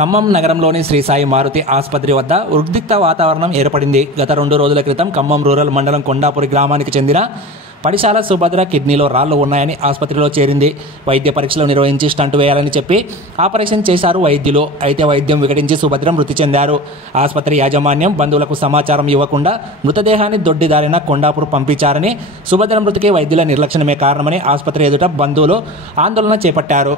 ఖమ్మం నగరంలోని శ్రీ సాయి మారుతి ఆసుపత్రి వద్ద ఉద్రిక్త వాతావరణం ఏర్పడింది. గత 2 రోజుల క్రితం ఖమ్మం రూరల్ మండలం కొండాపురి గ్రామానికి చెందిన పడిశాల సుభద్ర కిడ్నీలో రాళ్లు ఉన్నాయని ఆసుపత్రిలో చేరింది. వైద్య పరీక్షలు నిర్వహించి స్టంట్ వేయాలని చెప్పి ఆపరేషన్ చేశారు వైద్యులు. అయితే వైద్యం వికటించి సుభద్ర మృతి చెందారు. ఆసుపత్రి యాజమాన్యం బంధువులకు సమాచారం ఇవ్వకుండా మృతదేహాన్ని దొడ్డిదారిన కొండాపూర్ పంపించారని, సుభద్ర మృతికి వైద్యుల నిర్లక్ష్యమే కారణమని ఆసుపత్రి ఎదుట బంధువులు ఆందోళన చేపట్టారు.